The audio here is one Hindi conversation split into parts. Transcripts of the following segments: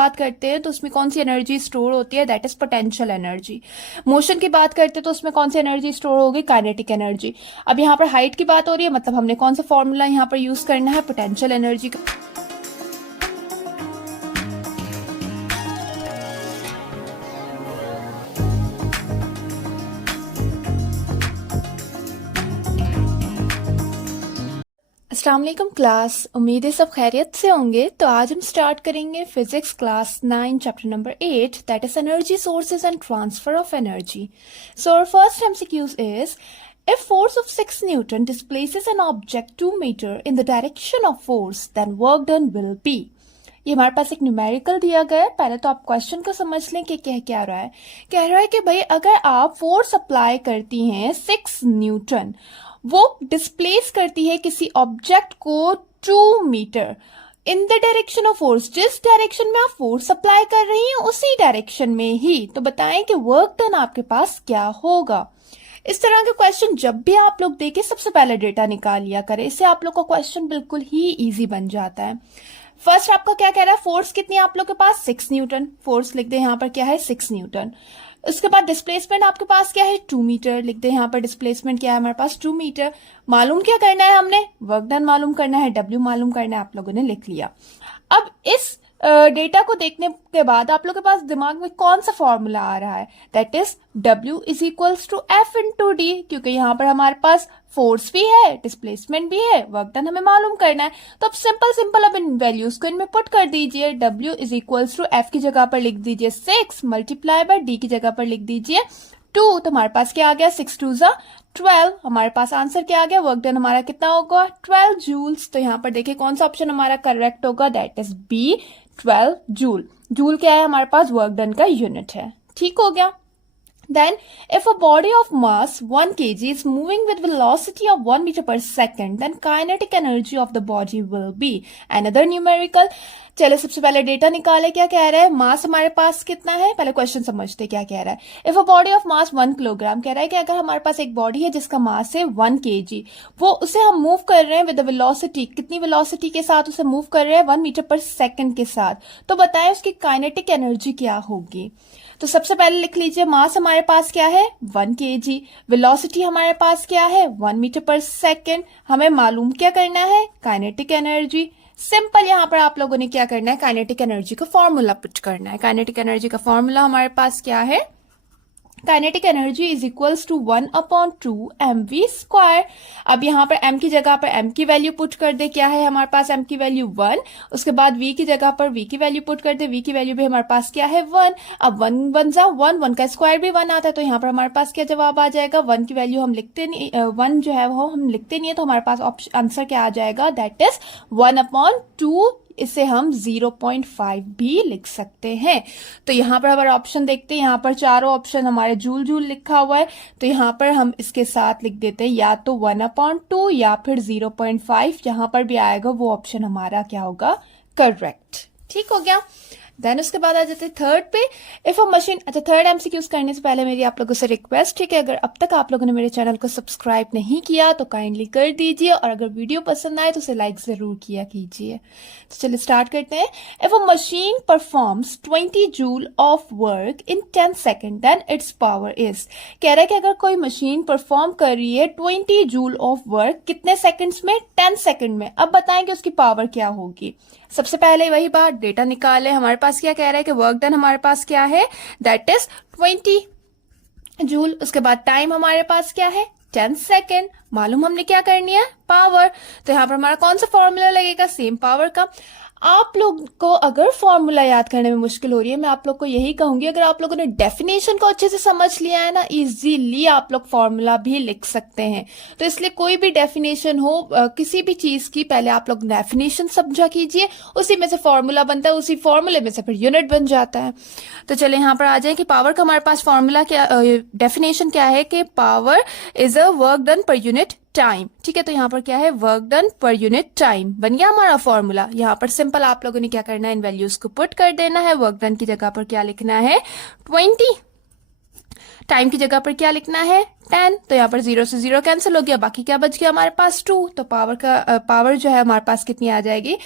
बात करते हैं तो उसमें कौन सी एनर्जी स्टोर होती है, that is potential energy. Motion की बात करते हैं तो उसमें कौन सी एनर्जी स्टोर होगी, काइनेटिक एनर्जी। अब यहाँ पर हाइट की बात हो रही है, मतलब हमने कौन सा फॉर्मूला यहाँ पर यूज करना है, पोटेंशियल एनर्जी का। अस्सलाम वालेकुम क्लास, उम्मीद है सब खैरियत से होंगे। तो आज हम स्टार्ट करेंगे physics class 9 chapter number 8, that is energy sources and transfer of energy. So our first MCQs is, if force of 6 Newton displaces an object 2 meter in the direction of force, then work done will be। ये हमारे पास एक न्यूमेरिकल दिया गया है। पहले तो आप क्वेश्चन को समझ लें कि क्या रहा है। कह रहा है कि भाई अगर आप फोर्स अप्लाई करती हैं 6 न्यूटन, वो डिस्प्लेस करती है किसी ऑब्जेक्ट को 2 metre in the direction of force, जिस डायरेक्शन में आप फोर्स अप्लाई कर रही हैं उसी डायरेक्शन में ही, तो बताएं कि वर्क डन आपके पास क्या होगा। इस तरह के क्वेश्चन जब भी आप लोग देखें, सबसे पहले डेटा निकाल लिया करें, इससे आप लोग का क्वेश्चन बिल्कुल ही इजी बन जाता है। फर्स्ट आपका क्या कह रहा है, फोर्स कितनी है आप लोग के पास, 6 न्यूटन। फोर्स लिख दे यहाँ पर क्या है, 6 न्यूटन। उसके बाद डिस्प्लेसमेंट आपके पास क्या है, 2 मीटर। लिख दे यहाँ पर डिस्प्लेसमेंट क्या है हमारे पास, 2 मीटर। मालूम क्या करना है हमने, वर्क डन मालूम करना है, डब्ल्यू मालूम करना है, आप लोगों ने लिख लिया। अब इस डेटा को देखने के बाद आप लोग के पास दिमाग में कौन सा फॉर्मूला आ रहा है, that is W is equals to F into D, क्योंकि यहाँ पर हमारे पास फोर्स भी है, डिस्प्लेसमेंट भी है, वर्क डन हमें मालूम करना है। तो अब सिंपल अब इन वैल्यूज को इनमें पुट कर दीजिए। W is equals to F की जगह पर लिख दीजिए 6 मल्टीप्लाई बाय D की जगह पर लिख दीजिए 2। तो हमारे पास क्या आ गया, 6 2 जा 12। हमारे पास आंसर क्या आ गया, वर्क डन हमारा कितना होगा, 12 जूल्स। तो यहाँ पर देखिए कौन सा ऑप्शन हमारा करेक्ट होगा, that is B, 12 joule. Joule क्या है हमारे पास, वर्क डन का यूनिट है। ठीक हो गया। Then, if a body of mass 1 kg is moving with velocity of 1 meter per second, then kinetic energy of the body will be another numerical। चलो सबसे पहले डेटा निकाले, क्या कह रहा है, मास हमारे पास कितना है, पहले क्वेश्चन समझते क्या कह रहा है। If a body of mass 1 kilogram, कह रहा है कि अगर हमारे पास एक बॉडी है जिसका मास है 1 kg, वो उसे हम मूव कर रहे हैं विद वेलोसिटी, कितनी वेलोसिटी के साथ उसे मूव कर रहे हैं, 1 मीटर पर सेकंड के साथ, तो बताएं उसकी काइनेटिक एनर्जी क्या होगी। तो सबसे पहले लिख लीजिए, मास हमारे पास क्या है 1 kg, वेलोसिटी हमारे पास क्या है 1 मीटर पर सेकेंड, हमें मालूम क्या करना है, काइनेटिक एनर्जी। सिंपल यहाँ पर आप लोगों ने क्या करना है, काइनेटिक एनर्जी का फॉर्मूला पुट करना है। काइनेटिक एनर्जी का फॉर्मूला हमारे पास क्या है, kinetic energy is equals to 1/2 mv square. अब यहाँ पर m की जगह पर m की वैल्यू पुट कर दे, क्या है हमारे पास m की वैल्यू 1। उसके बाद v की जगह पर v की वैल्यू पुट कर दे, v की वैल्यू भी हमारे पास क्या है 1। अब 1 1 जा 1, 1 का स्क्वायर भी 1 आता है, तो यहाँ पर हमारे पास क्या जवाब आ जाएगा, 1 की वैल्यू हम लिखते नहीं, 1 जो है वो हम लिखते नहीं है, तो हमारे पास आंसर क्या आ जाएगा, दैट इज 1/2। इसे हम 0.5 भी लिख सकते हैं। तो यहाँ पर हमारा ऑप्शन देखते हैं, यहाँ पर चारों ऑप्शन हमारे जूल जूल लिखा हुआ है, तो यहाँ पर हम इसके साथ लिख देते हैं या तो 1/2 या फिर 0.5, जहां पर भी आएगा वो ऑप्शन हमारा क्या होगा, करेक्ट। ठीक हो गया। देन उसके बाद आ जाते हैं थर्ड पे, इफ अ मशीन। अच्छा, थर्ड एमसीक्यूज करने से पहले मेरी आप लोगों से रिक्वेस्ट, ठीक है, अगर अब तक आप लोगों ने मेरे चैनल को सब्सक्राइब नहीं किया तो काइंडली कर दीजिए, और अगर वीडियो पसंद आए तो उसे लाइक जरूर किया कीजिए। तो चलिए स्टार्ट करते हैं। If a machine performs 20 joule of work in 10 second, then its power is. कह रहा है कि अगर कोई मशीन परफॉर्म कर रही है 20 जूल ऑफ वर्क कितने सेकेंड्स में, 10 सेकेंड में, अब बताएं कि उसकी पावर क्या होगी। सबसे पहले वही बात, डेटा निकाले, हमारे पास क्या कह रहा है कि वर्क डन हमारे पास क्या है, दैट इज 20 जूल। उसके बाद टाइम हमारे पास क्या है, 10 सेकेंड। मालूम हमने क्या करनी है, पावर। तो यहाँ पर हमारा कौन सा फॉर्मूला लगेगा, सेम पावर का। आप लोग को अगर फॉर्मूला याद करने में मुश्किल हो रही है, मैं आप लोग को यही कहूंगी, अगर आप लोगों ने डेफिनेशन को अच्छे से समझ लिया है ना, इजीली आप लोग फॉर्मूला भी लिख सकते हैं। तो इसलिए कोई भी डेफिनेशन हो किसी भी चीज की, पहले आप लोग डेफिनेशन समझा कीजिए, उसी में से फॉर्मूला बनता है, उसी फॉर्मूले में से फिर यूनिट बन जाता है। तो चले यहाँ पर आ जाए कि पावर का हमारे पास फॉर्मूला क्या, डेफिनेशन क्या है कि power is a work done per unit time. ठीक है, तो यहाँ पर क्या है, work done per unit time बन गया हमारा फॉर्मूला। यहाँ पर सिंपल आप लोगों ने क्या करना है, इन वैल्यूज को पुट कर देना है। वर्क डन की जगह पर क्या लिखना है, 20, टाइम की जगह पर क्या लिखना है, 10। तो यहाँ पर 0 से 0 कैंसिल हो गया, बाकी क्या बच गया हमारे पास 2। तो पावर जो है हमारे पास कितनी आ जाएगी,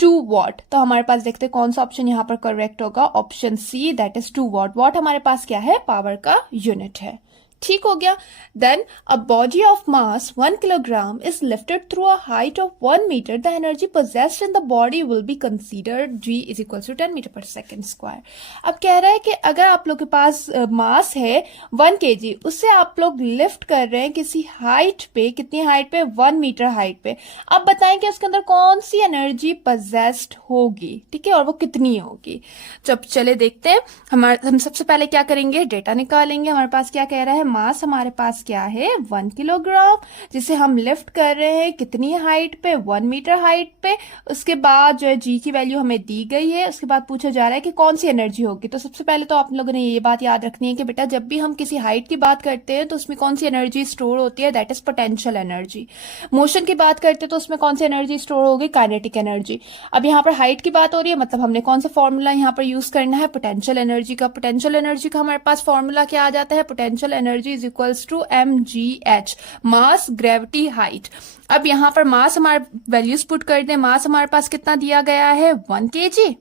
2 वॉट। तो हमारे पास देखते हैं कौन सा ऑप्शन यहाँ पर करेक्ट होगा, option C, that is 2 watt. Watt हमारे पास क्या है, पावर का यूनिट है। ठीक हो गया। Then a body of mass 1 kilogram is lifted through a height of 1 metre, the energy possessed in the body will be considered g is equal to 10 metre per second square. अब कह रहा है कि अगर आप लोग के पास मास है 1 kg, उससे आप लोग लिफ्ट कर रहे हैं किसी हाइट पे, कितनी हाइट पे, 1 मीटर हाइट पे। अब बताएं कि उसके अंदर कौन सी एनर्जी पोजेस्ड होगी, ठीक है, और वो कितनी होगी। जब चले देखते हैं, हम सबसे पहले क्या करेंगे, डेटा निकालेंगे। हमारे पास क्या कह रहा है, मास हमारे पास क्या है 1 किलोग्राम, जिसे हम लिफ्ट कर रहे हैं कितनी हाइट पे, 1 मीटर हाइट पे। उसके बाद जो है जी की वैल्यू हमें दी गई है। उसके बाद पूछा जा रहा है कि कौन सी एनर्जी होगी। तो सबसे पहले तो आप लोगों ने ये बात याद रखनी है कि बेटा जब भी हम किसी हाइट की बात करते हैं तो उसमें कौन सी एनर्जी स्टोर होती है, that is potential energy. Motion की बात करते हैं तो उसमें कौन सी एनर्जी स्टोर होगी, काइनेटिक एनर्जी। अब यहाँ पर हाइट की बात हो रही है, मतलब हमने कौन सा फॉर्मूला यहाँ पर यूज करना है, पोटेंशियल एनर्जी का। पोटेंशियल एनर्जी का हमारे पास फॉर्मूला क्या आ जाता है, potential energy is equals to mgh, mass gravity height. अब यहाँ पर मास हमारे वैल्यूज पुट कर दें। मास हमारे पास कितना दिया गया है 1 kg,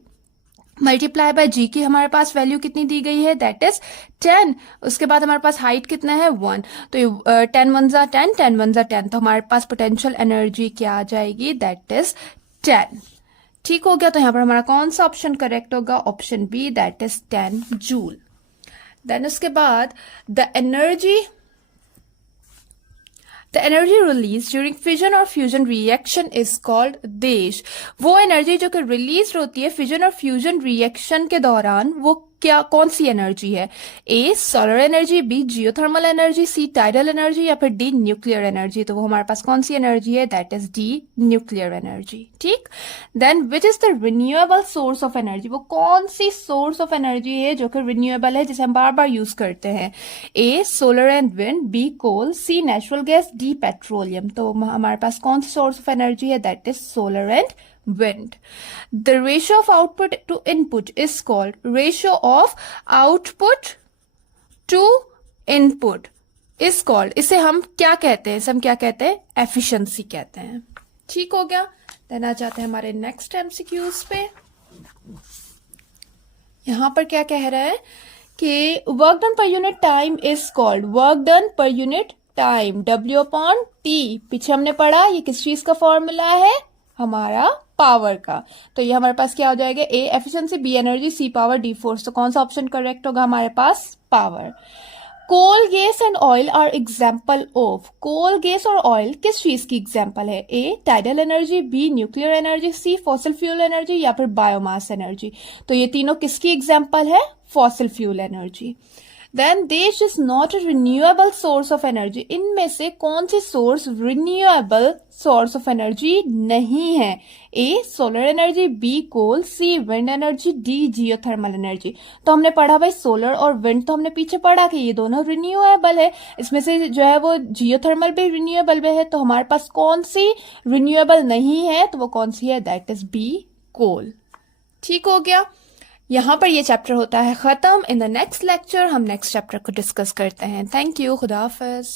मल्टीप्लाई बाय जी की हमारे पास वैल्यू कितनी दी गई है, दैट इज 10। उसके बाद हमारे पास हाइट कितना है 1, तो 10 1 जा 10, 10 1 जा 10, तो हमारे पास पोटेंशियल एनर्जी क्या आ जाएगी, दैट इज 10। ठीक हो गया। तो यहाँ पर हमारा कौन सा ऑप्शन करेक्ट होगा, option B, that is 10 joule. Then उसके बाद the energy release during fission और फ्यूजन रिएक्शन इज कॉल्ड देश। वो एनर्जी जो कि रिलीज होती है फिजन और फ्यूजन रिएक्शन के दौरान, वो क्या, कौन सी एनर्जी है, A solar energy, B geothermal energy, C tidal energy, या फिर डी न्यूक्लियर एनर्जी। तो वो हमारे पास कौन सी एनर्जी है, that is D nuclear energy. ठीक। Then which is the renewable source of energy, वो कौन सी सोर्स ऑफ एनर्जी है जो कि रिन्यूएबल है, जिसे हम बार बार यूज करते हैं, A solar and wind, B coal, C natural gas, D petroleum. तो हमारे पास कौन सी सोर्स ऑफ एनर्जी है, that is solar and wind. The ratio of output to input is called ratio of output to input is called, इसे हम क्या कहते हैं, इसे हम क्या कहते हैं, एफिशिएंसी कहते हैं। ठीक हो गया। देन आ जाते हैं हमारे नेक्स्ट एमसीक्यूज पे। यहां पर क्या कह रहा है कि work done per unit time is called, work done per unit time, W/T। पीछे हमने पढ़ा ये किस चीज का फॉर्मूला है, हमारा पावर का। तो ये हमारे पास क्या हो जाएगा, A efficiency, B energy, C power, D force. तो कौन सा ऑप्शन करेक्ट होगा हमारे पास, power. Coal, gas and oil are example of, coal, gas और ऑयल किस चीज की एग्जाम्पल है, A tidal energy, B nuclear energy, C fossil fuel energy, या फिर बायोमास एनर्जी। तो ये तीनों किसकी एग्जाम्पल है, fossil fuel energy. Then this is not a renewable source of energy, इनमें से कौन सी source renewable source of energy नहीं है, A solar energy, B coal, C wind energy, D geothermal energy. तो हमने पढ़ा भाई सोलर और विंड, तो हमने पीछे पढ़ा कि ये दोनों रिन्यूएबल है। इसमें से जो है वो जियोथर्मल भी रिन्यूएबल में है, तो हमारे पास कौन सी रिन्यूएबल नहीं है, तो वो कौन सी है, दैट इज बी कोल। ठीक हो गया। यहाँ पर ये चैप्टर होता है खत्म। इन द नेक्स्ट लेक्चर हम नेक्स्ट चैप्टर को डिस्कस करते हैं। थैंक यू, खुदा हाफिज।